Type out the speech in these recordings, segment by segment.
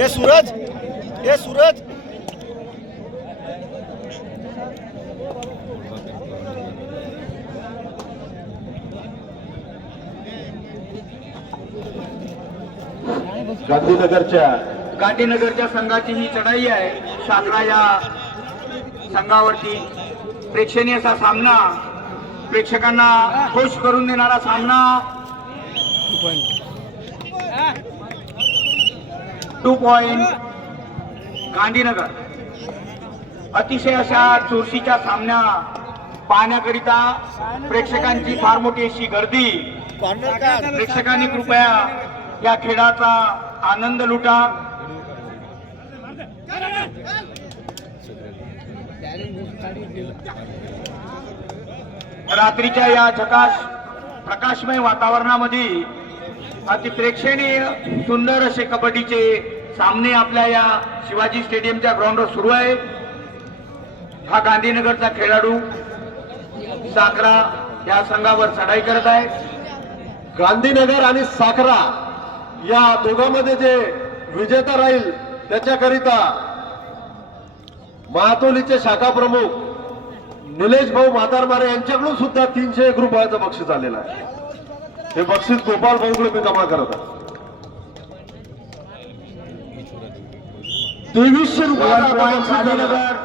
ये सूरज, ये सूरज. गांधीनगरच्या संघाची ही चढाई आहे. साखरा या संघावरती प्रेक्षणीय असा सामना, प्रेक्षकांना खुश करून देणारा सामना. 2 पॉइंट गांधीनगर. अतिशय अशा चुरशीच्या सामन्या पाहण्याकरिता प्रेक्षकांची फार मोठी अशी गर्दी. प्रेक्षकांनी कृपया या खेळाचा आनंद लुटा. रात्रीच्या या झकाश प्रकाशमय वातावरणामध्ये अति प्रेक्षणीय सुंदर असे कबड्डीचे सामने आपल्या या शिवाजी स्टेडियमच्या ग्राउंडवर सुरू आहे. हा गांधीनगरचा खेळाडू साखरा या संघावर चढाई करत आहे. गांधीनगर आणि साखरा या दोघांमध्ये जे विजेता राहील त्याच्याकरिता महातोलीचे शाखा प्रमुख निलेश भाऊ म्हातारमारे यांच्याकडून सुद्धा 301 रुपयाचं बक्षीस आलेलं आहे. हे बक्षीस गोपाल भाऊकडे मी जमा करत आहे. 2300 रुपयाचा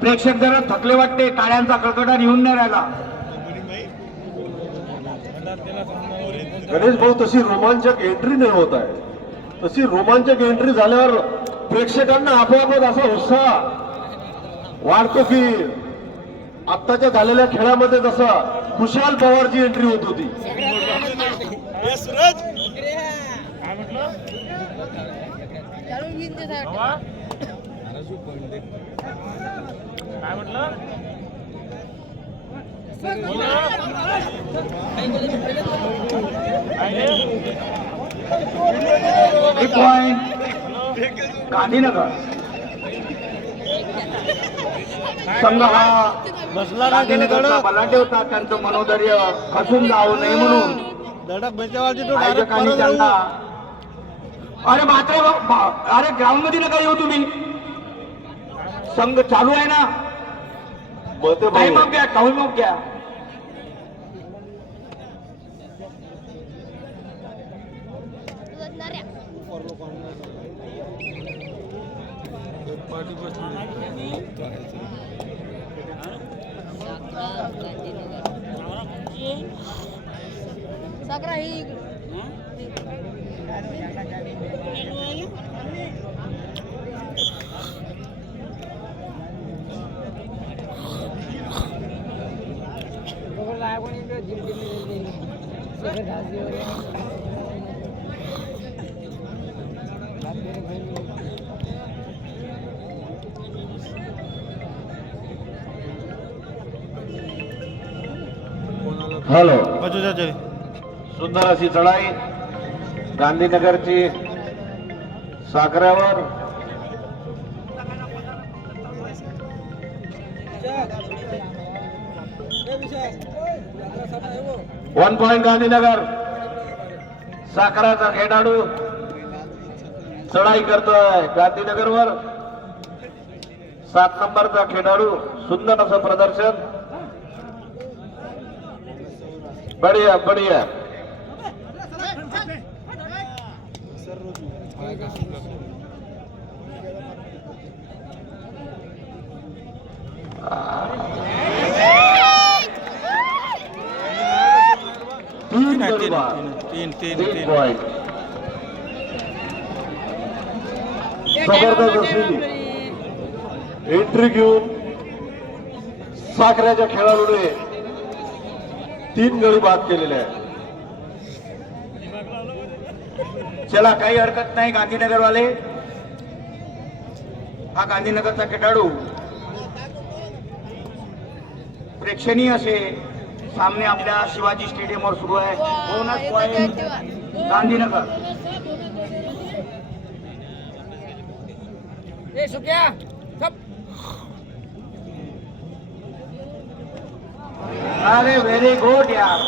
प्रेक्षक जरा थकले वाटते. टाळ्यांचा कडकडाट येऊन नाही राहिला. गणेश भाऊ तशी रोमांचक एंट्री नाही होत आहे. तशी रोमांचक एंट्री झाल्यावर प्रेक्षकांना आपोआपच असा उत्साह वाढतो की आत्ताच्या झालेल्या खेळामध्ये जसा खुशाल पवारची एंट्री होत होती. काय म्हटलं? गांधीनगर संघ हा गांधीनगरचा बलाढ्य होता. त्यांचं मनोधैर्य खचून जाऊ नये म्हणून आयोजकांनी त्यांना अरे मात्र अरे ग्राउंड मध्ये नका येऊ तुम्ही. संघ चालू आहे ना. टाइम अप घ्या, टाइम अप घ्या. साखरा ही हॅलो. बजूच्या सुंदर अशी चढाई गांधीनगरची साखऱ्यावर. One point Gandhinagar. साखराचा खेळाडू चढाई करतोय गांधीनगरवर. 7 नंबरचा खेळाडू. सुंदर असं प्रदर्शन. बढ़िया बढ़िया. तीन पॉइंट. जबरदस्त अशी एंट्री घेऊन साखऱ्याच्या खेळाडूने 3 गडी बाद केलेले आहेत. चला काही हरकत नाही. गांधीनगरवाले हा गांधीनगरचा खेळाडू प्रेक्षणीय असे सामने आपल्या शिवाजी स्टेडियमवर सुरू आहे. Bonus point Gandhinagar. अरे व्हेरी गुड यार.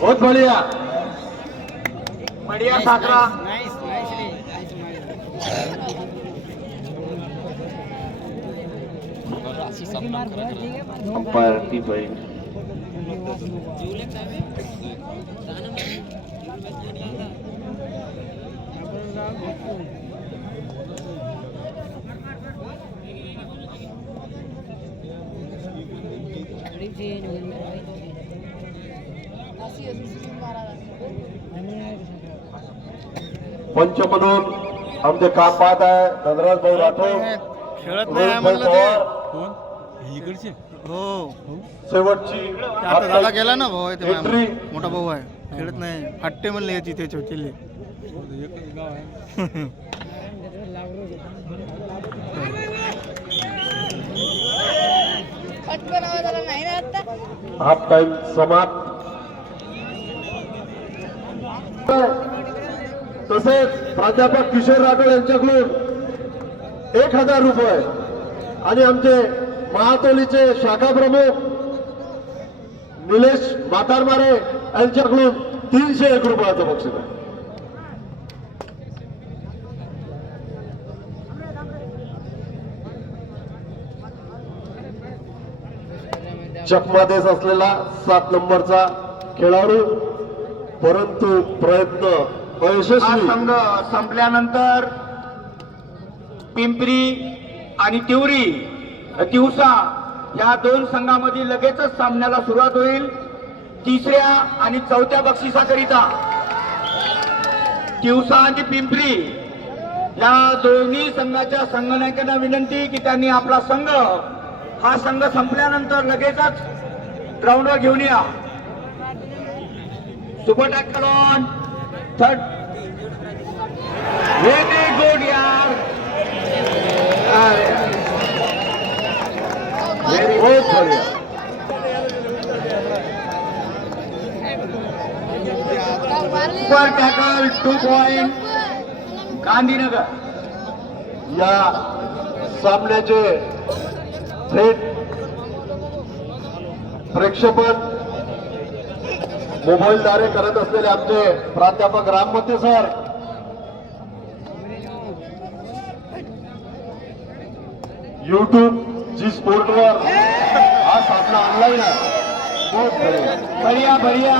बहुत बढ़िया. बढिया साखरा. अंपायर ती बैल. पंच म्हणून आमचे काम पाहत आहे धनराज भाऊ राठोड. खेळत नाही आहे रोहित भाई म्हणलं पवार. ते हो शेवटची ते आता झाला गेला ना भाऊ आहे ते एंट्री. मोठा भाऊ आहे खेळत नाही हट्टे म्हणले याची त्याच्या चिल्ले पटकन आवाज आला नाही ना आता. हाफ टाइम समाप्त. तसेच प्राध्यापक किशोर राठोड यांच्याकडून 1000 रुपये आणि आमचे महातोलीचे शाखा प्रमुख निलेश मातारमारे यांच्याकडून 301 रुपयाचं बक्षीस आहे. चकमा देश असलेला 7 नंबरचा खेळाडू, परंतु प्रयत्न हा अयशस्वी. संघ संपल्यानंतर पिंपरी आणि तिवसा या 2 संघामध्ये लगेचच सामन्याला सुरुवात होईल. 3ऱ्या आणि 4थ्या बक्षिसाकरिता तिवसा आणि पिंपरी या दोन्ही संघाच्या संघनायकांना विनंती की त्यांनी आपला संघ हा संघ संपल्यानंतर लगेचच ग्राउंडवर घेऊन या. Super tackle on third. Very good यार. व्हेरी गुड बढिया. Super tackle 2 point Gandhinagar. या सामन्याचे थेट प्रेक्षेपण मोबाईलद्वारे करत असलेले आमचे प्राध्यापक राममते सर, YouTube जी स्पोर्टवर हा सामना ऑनलाईन आहे. बहुत बढिया बढिया.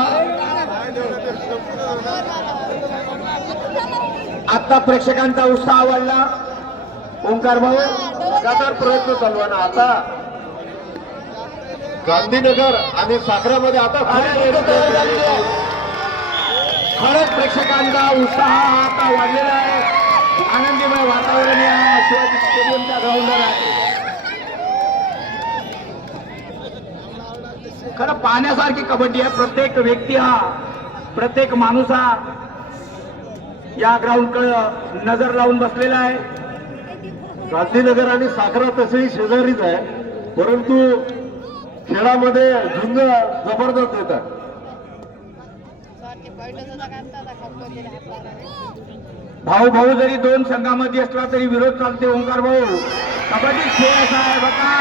आता प्रेक्षकांचा उत्साह वाढला. ओंकार भाऊ लगातार प्रयत्न चालू आहे ना. आता गांधीनगर आणि साखऱ्यामध्ये आता खरंच प्रेक्षकांचा उत्साह आता वाढलेला आहे. आनंदीमय वातावरण या शिवाजी स्टेडियमच्या ग्राउंडवर आहे. खरं पाहण्यासारखी कबड्डी आहे. प्रत्येक व्यक्ती हा, प्रत्येक माणूस हा या ग्राउंडकडे नजर लावून बसलेला आहे. गांधीनगर आणि साखरा तसेही शेजारीच आहे, परंतु खेळामध्ये झुंज जबरदस्त येत आहे. भाऊ भाऊ जरी 2 संघामध्ये असला तरी विरोध चालते. ओंकार भाऊ कबड्डी खेळ असा आहे बघा.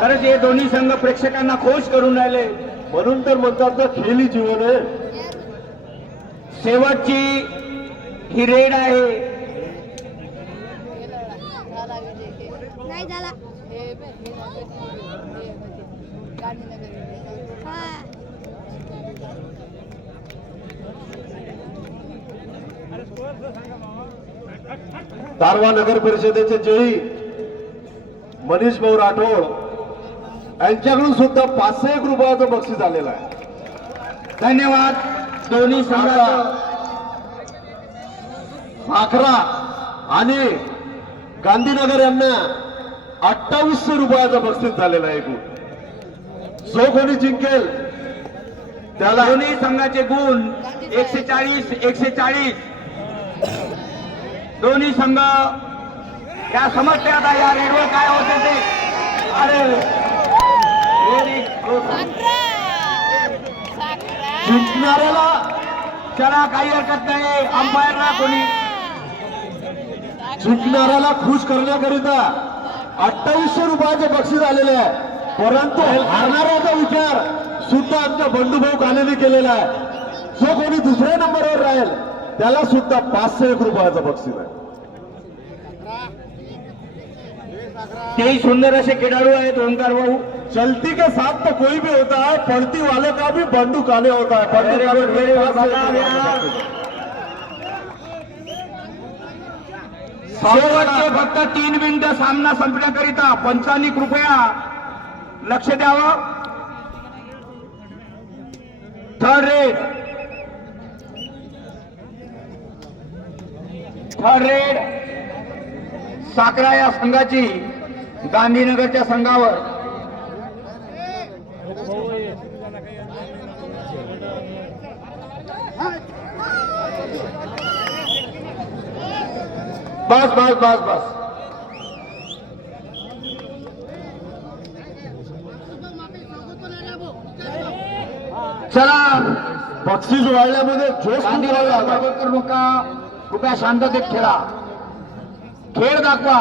खरंच हे दोन्ही संघ प्रेक्षकांना खुश करून राहिले. म्हणून तर म्हणतात ना, खेळी जीवन आहे. शेवटची ही रेड आहे. नाही झाला हा. दारवा नगर परिषदेचे जयी मनीष भाऊ राठोड यांच्याकडून सुद्धा 501 रुपयाचं बक्षीस आलेलं आहे. धन्यवाद. दोन्ही संघाचं साखरा आणि गांधीनगर यांना 2800 रुपयाचं बक्षीस झालेलं आहे. एकूण जो कोणी जिंकेल त्याला दोन्ही संघाचे गुण 140 140. दोन्ही संघ या समजते आता या रेडवर काय होते ते. अरे व्हेरी गुड. जिंकणाऱ्याला चला काही हरकत नाही. अंपायरला कोणी जिंकणाऱ्याला खुश करण्याकरिता 2800 रुपयाचे बक्षीस आलेले आहे. परंतु हारणाऱ्याचा विचार सुद्धा आमच्या बंडूभाऊ कालेने केलेला आहे. जो कोणी दुसऱ्या नंबरवर राहील त्याला सुद्धा 501 रुपयाचं बक्षीस आहे. तेही सुंदर असे खेळाडू आहेत ओंकार भाऊ. चलती के साथ तो कोई भी होता है, पढ़ती वाले का भी बंडू काले होता है. बंडू काले शेवटचे फक्त 3 मिनिटं सामना संपण्याकरिता पंचांनी कृपया लक्ष द्यावं. थर्ड रेड साखरा या संघाची गांधीनगरच्या संघावर. बस बस बस बस. चला बक्षीस वाढल्यामध्ये जोश खूप वाढला आता. करू नका. कृपया शांततेत खेळा. खेळ दाखवा.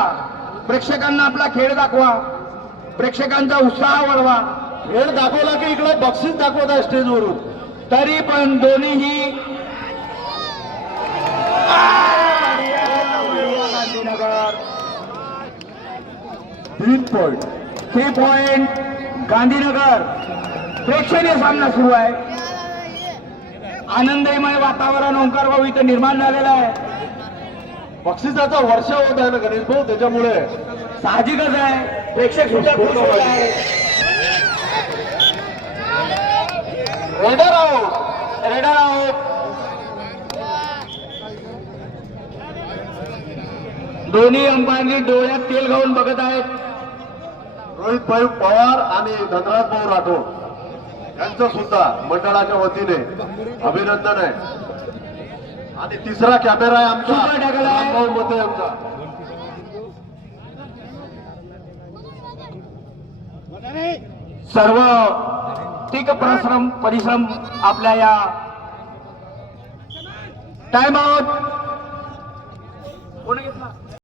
प्रेक्षकांना आपला खेळ दाखवा. प्रेक्षकांचा उत्साह वाढवा. खेळ दाखवला की इकडे बक्षीस दाखवत आहे स्टेजवरून. तरी पण दोन्हीही 3 पॉइंट गांधीनगर. प्रेक्षणीय सामना सुरू आहे. आनंदमय वातावरण ओंकार भाऊ इथं निर्माण झालेलं आहे. बक्षिसाचा वर्षा होत आहे ना गणेश भाऊ, त्याच्यामुळे साहजिकच आहे. प्रेक्षक सुद्धा खुश होत आहे. Raider out. Raider out. दोन्ही अंपायरनी डोळ्यात तेल घालून बघत आहेत. रोहित भाई पवार आणि धनराज भाऊ राठोड यांचं सुद्धा मंडळाच्या वतीने अभिनंदन आहे. आणि तिसरा कॅमेरा आहे आमचा सुपर टाकला आहे. रामभाऊ मते आमचा. सर्व तिक परिश्रम आपल्या या टाइम आउट कोणी घेतला.